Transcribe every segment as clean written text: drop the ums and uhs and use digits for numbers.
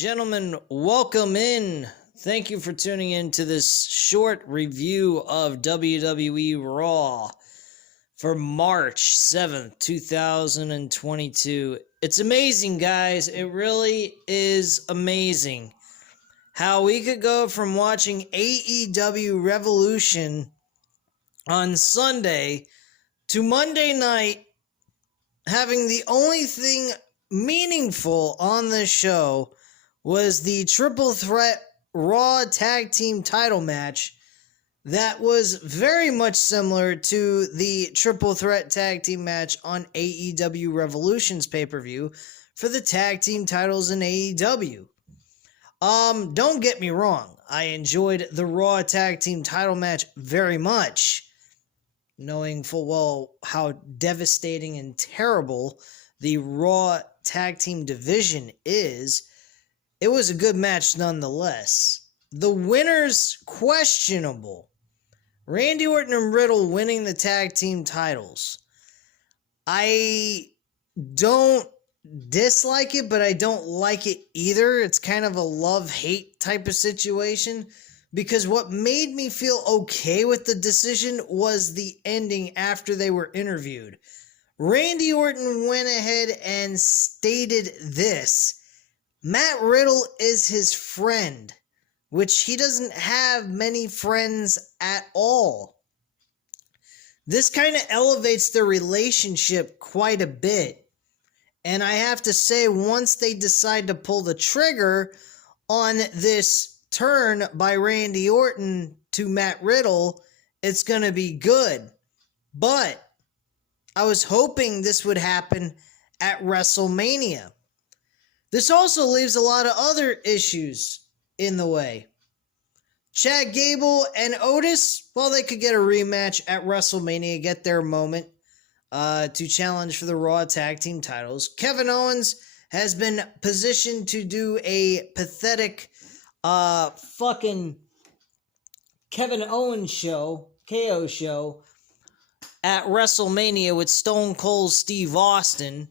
gentlemen, welcome in. Thank you for tuning in to this short review of WWE Raw for March 7th, 2022. It's amazing, guys. It really is amazing how we could go from watching AEW Revolution on Sunday to Monday night having the only thing meaningful on this show was the triple threat Raw tag team title match that was very much similar to the triple threat tag team match on AEW Revolution's pay-per-view for the tag team titles in AEW. Don't get me wrong, I enjoyed the Raw tag team title match very much, knowing full well how devastating and terrible the Raw tag team division is. It was a good match nonetheless. The winners questionable. Randy Orton and Riddle winning the tag team titles. I don't dislike it, but I don't like it either. It's kind of a love-hate type of situation, because what made me feel okay with the decision was the ending after they were interviewed. Randy Orton went ahead and stated this: Matt Riddle is his friend, which he doesn't have many friends at all. This kind of elevates their relationship quite a bit. And I have to say, once they decide to pull the trigger on this turn by Randy Orton to Matt Riddle, it's going to be good. But I was hoping this would happen at WrestleMania. This also leaves a lot of other issues in the way. Chad Gable and Otis, well, they could get a rematch at WrestleMania, get their moment to challenge for the Raw tag team titles. Kevin Owens has been positioned to do a pathetic fucking Kevin Owens show, KO show, at WrestleMania with Stone Cold Steve Austin.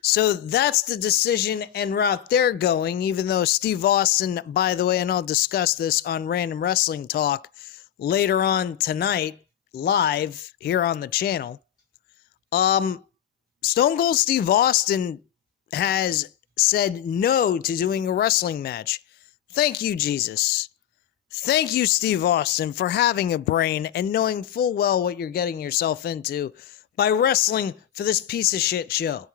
So that's the decision and route they're going, even though Steve Austin, by the way, and I'll discuss this on Random Wrestling Talk later on tonight, live here on the channel. Stone Cold Steve Austin has said no to doing a wrestling match. Thank you, Jesus. Thank you, Steve Austin, for having a brain and knowing full well what you're getting yourself into by wrestling for this piece of shit show.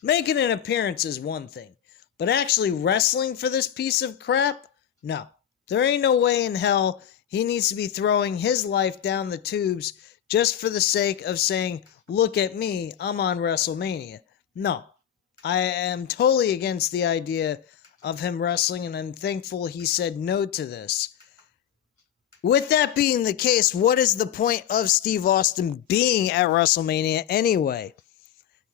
Making an appearance is one thing, but actually wrestling for this piece of crap? No. There ain't no way in hell he needs to be throwing his life down the tubes just for the sake of saying, look at me, I'm on WrestleMania. No. I am totally against the idea of him wrestling, and I'm thankful he said no to this. With that being the case, what is the point of Steve Austin being at WrestleMania anyway?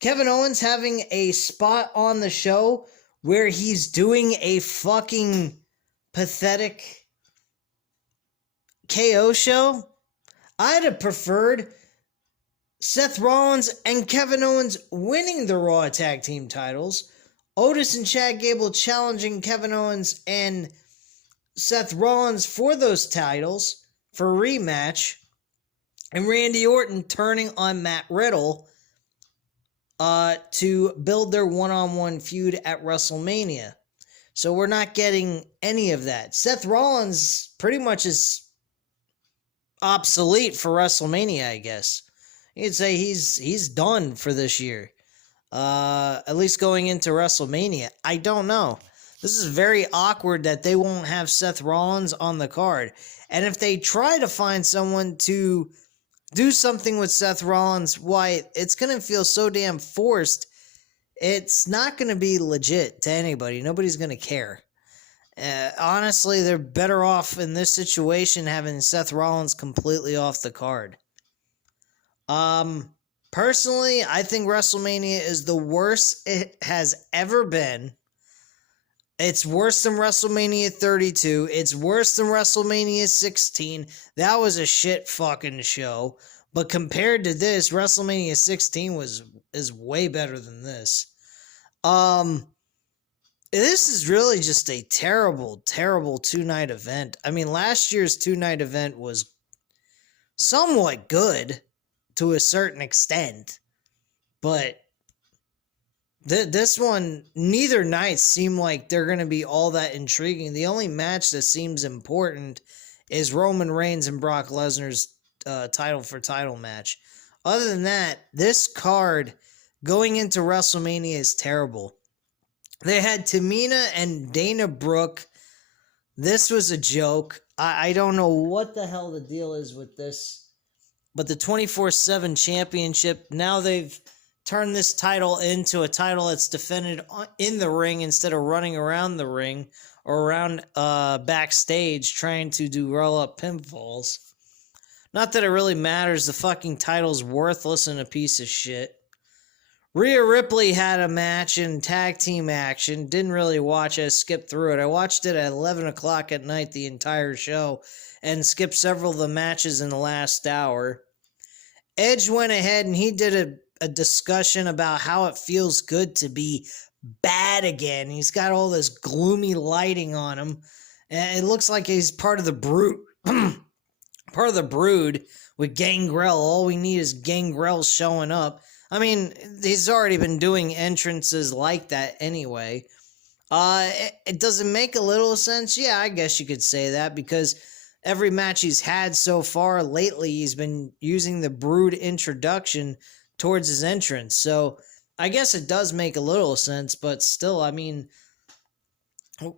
Kevin Owens having a spot on the show where he's doing a fucking pathetic KO show? I'd have preferred Seth Rollins and Kevin Owens winning the Raw tag team titles, Otis and Chad Gable challenging Kevin Owens and Seth Rollins for those titles for a rematch, and Randy Orton turning on Matt Riddle to build their one-on-one feud at WrestleMania. So we're not getting any of that. Seth Rollins pretty much is obsolete for WrestleMania, I guess. You could say he's done for this year. At least going into WrestleMania. I don't know. This is very awkward that they won't have Seth Rollins on the card. And if they try to find someone to do something with Seth Rollins, why, it's going to feel so damn forced. It's not going to be legit to anybody. Nobody's going to care. Honestly, they're better off in this situation having Seth Rollins completely off the card. Personally, I think WrestleMania is the worst it has ever been. It's worse than WrestleMania 32. It's worse than WrestleMania 16. That was a shit fucking show. But compared to this, WrestleMania 16 is way better than this. this is really just a terrible, terrible 2-night event. I mean, last year's 2-night event was somewhat good to a certain extent, but this one, neither night seem like they're going to be all that intriguing. The only match that seems important is Roman Reigns and Brock Lesnar's title for title match. Other than that, this card going into WrestleMania is terrible. They had Tamina and Dana Brooke. This was a joke. I don't know what the hell the deal is with this. But the 24/7 championship, now they've turned this title into a title that's defended in the ring instead of running around the ring or around backstage trying to do roll-up pinfalls. Not that it really matters. The fucking title's worthless and a piece of shit. Rhea Ripley had a match in tag team action. Didn't really watch it. I skipped through it. I watched it at 11 o'clock at night, the entire show, and skipped several of the matches in the last hour. Edge went ahead and he did a discussion about how it feels good to be bad again. He's got all this gloomy lighting on him. And it looks like he's part of the brood. Part of the brood with Gangrel. All we need is Gangrel showing up. I mean, he's already been doing entrances like that anyway. It doesn't make a little sense. Yeah, I guess you could say that, because every match he's had so far lately, he's been using the brood introduction towards his entrance. So I guess it does make a little sense, but still, I mean,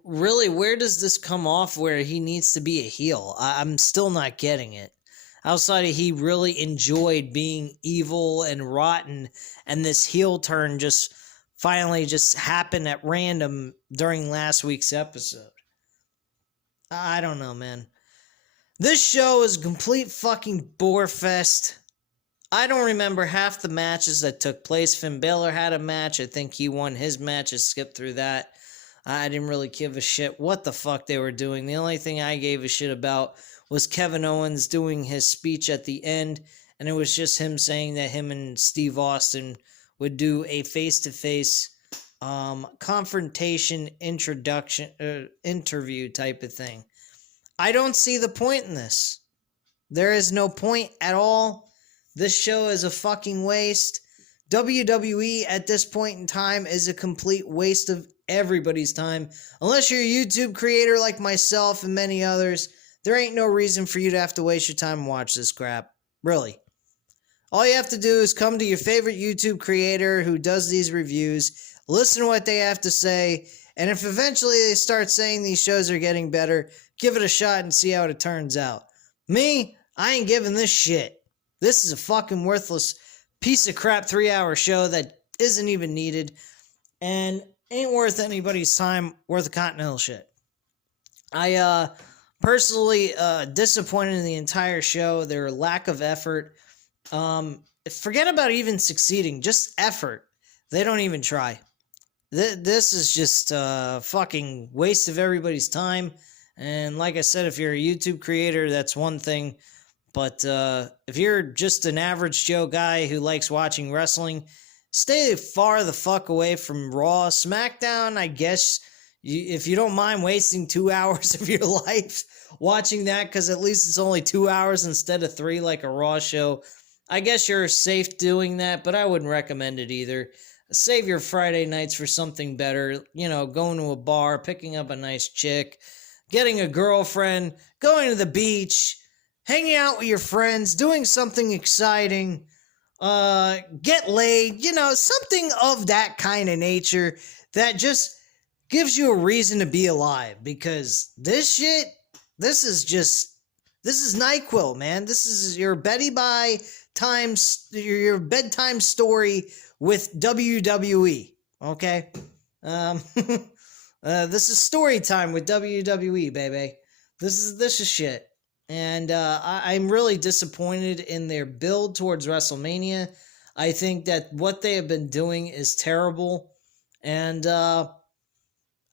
really, where does this come off where he needs to be a heel? I'm still not getting it. Outside of he really enjoyed being evil and rotten, and this heel turn just finally just happened at random during last week's episode. I don't know, man. This show is a complete fucking bore fest. I don't remember half the matches that took place. Finn Balor had a match. I think he won his match. I skipped through that. I didn't really give a shit what the fuck they were doing. The only thing I gave a shit about was Kevin Owens doing his speech at the end, and it was just him saying that him and Steve Austin would do a face-to-face confrontation interview type of thing. I don't see the point in this. There is no point at all. This show is a fucking waste. WWE at this point in time is a complete waste of everybody's time. Unless you're a YouTube creator like myself and many others, there ain't no reason for you to have to waste your time and watch this crap. Really. All you have to do is come to your favorite YouTube creator who does these reviews, listen to what they have to say, and if eventually they start saying these shows are getting better, give it a shot and see how it turns out. Me, I ain't giving this shit. This is a fucking worthless piece of crap 3-hour show that isn't even needed and ain't worth anybody's time worth of Continental shit. I personally disappointed in the entire show. Their lack of effort. Forget about even succeeding. Just effort. They don't even try. This is just a fucking waste of everybody's time. And like I said, if you're a YouTube creator, that's one thing. But if you're just an average Joe guy who likes watching wrestling, stay far the fuck away from Raw. SmackDown, I guess, if you don't mind wasting 2 hours of your life watching that, because at least it's only 2 hours instead of 3 like a Raw show, I guess you're safe doing that, but I wouldn't recommend it either. Save your Friday nights for something better. You know, going to a bar, picking up a nice chick, getting a girlfriend, going to the beach, hanging out with your friends, doing something exciting, get laid, you know, something of that kind of nature that just gives you a reason to be alive. Because this shit, this is NyQuil, man. This is your bedtime story with WWE, okay? This is story time with WWE, baby. This is shit. And I'm really disappointed in their build towards WrestleMania. I think that what they have been doing is terrible. And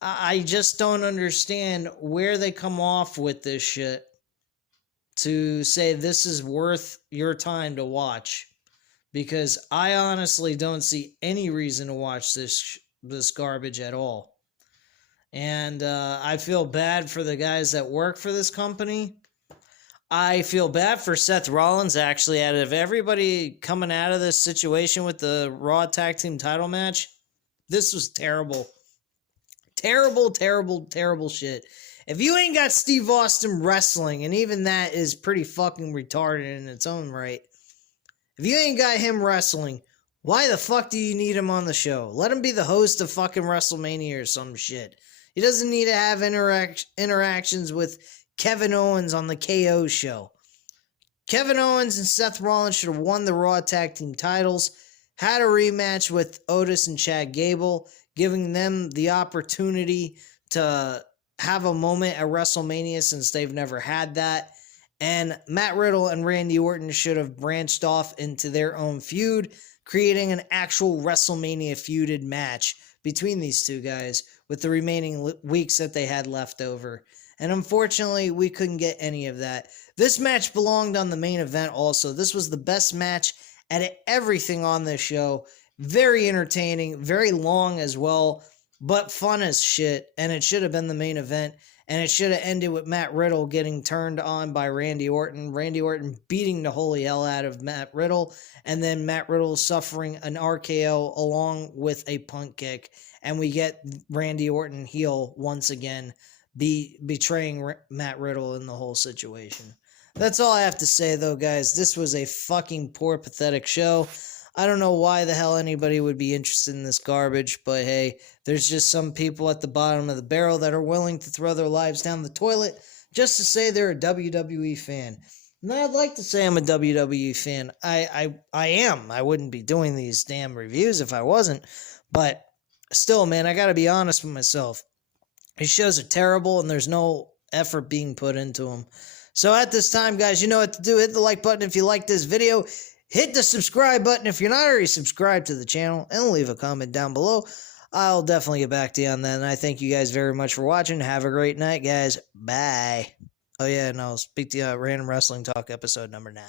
I just don't understand where they come off with this shit to say this is worth your time to watch. Because I honestly don't see any reason to watch this garbage at all. And I feel bad for the guys that work for this company. I feel bad for Seth Rollins, actually. Out of everybody coming out of this situation with the Raw Tag Team title match, this was terrible. Terrible, terrible, terrible shit. If you ain't got Steve Austin wrestling, and even that is pretty fucking retarded in its own right, if you ain't got him wrestling, why the fuck do you need him on the show? Let him be the host of fucking WrestleMania or some shit. He doesn't need to have interactions with Kevin Owens on the KO show. Kevin Owens and Seth Rollins should have won the Raw Tag Team titles, had a rematch with Otis and Chad Gable, giving them the opportunity to have a moment at WrestleMania since they've never had that. And Matt Riddle and Randy Orton should have branched off into their own feud, creating an actual WrestleMania feuded match between these two guys with the remaining weeks that they had left over. And unfortunately, we couldn't get any of that. This match belonged on the main event also. This was the best match at everything on this show. Very entertaining, very long as well, but fun as shit. And it should have been the main event. And it should have ended with Matt Riddle getting turned on by Randy Orton. Randy Orton beating the holy hell out of Matt Riddle. And then Matt Riddle suffering an RKO along with a punt kick. And we get Randy Orton heel once again, betraying Matt Riddle in the whole situation. That's all I have to say, though, guys. This was a fucking poor, pathetic show. I don't know why the hell anybody would be interested in this garbage, but hey, there's just some people at the bottom of the barrel that are willing to throw their lives down the toilet just to say they're a WWE fan. And I'd like to say I'm a WWE fan. I am. I wouldn't be doing these damn reviews if I wasn't. But still, man, I gotta be honest with myself. These shows are terrible and there's no effort being put into them. So at this time, guys, you know what to do. Hit the like button if you like this video. Hit the subscribe button if you're not already subscribed to the channel, and leave a comment down below. I'll definitely get back to you on that, and I thank you guys very much for watching. Have a great night, guys. Bye. Oh, yeah, and I'll speak to you Random Wrestling Talk episode number 9.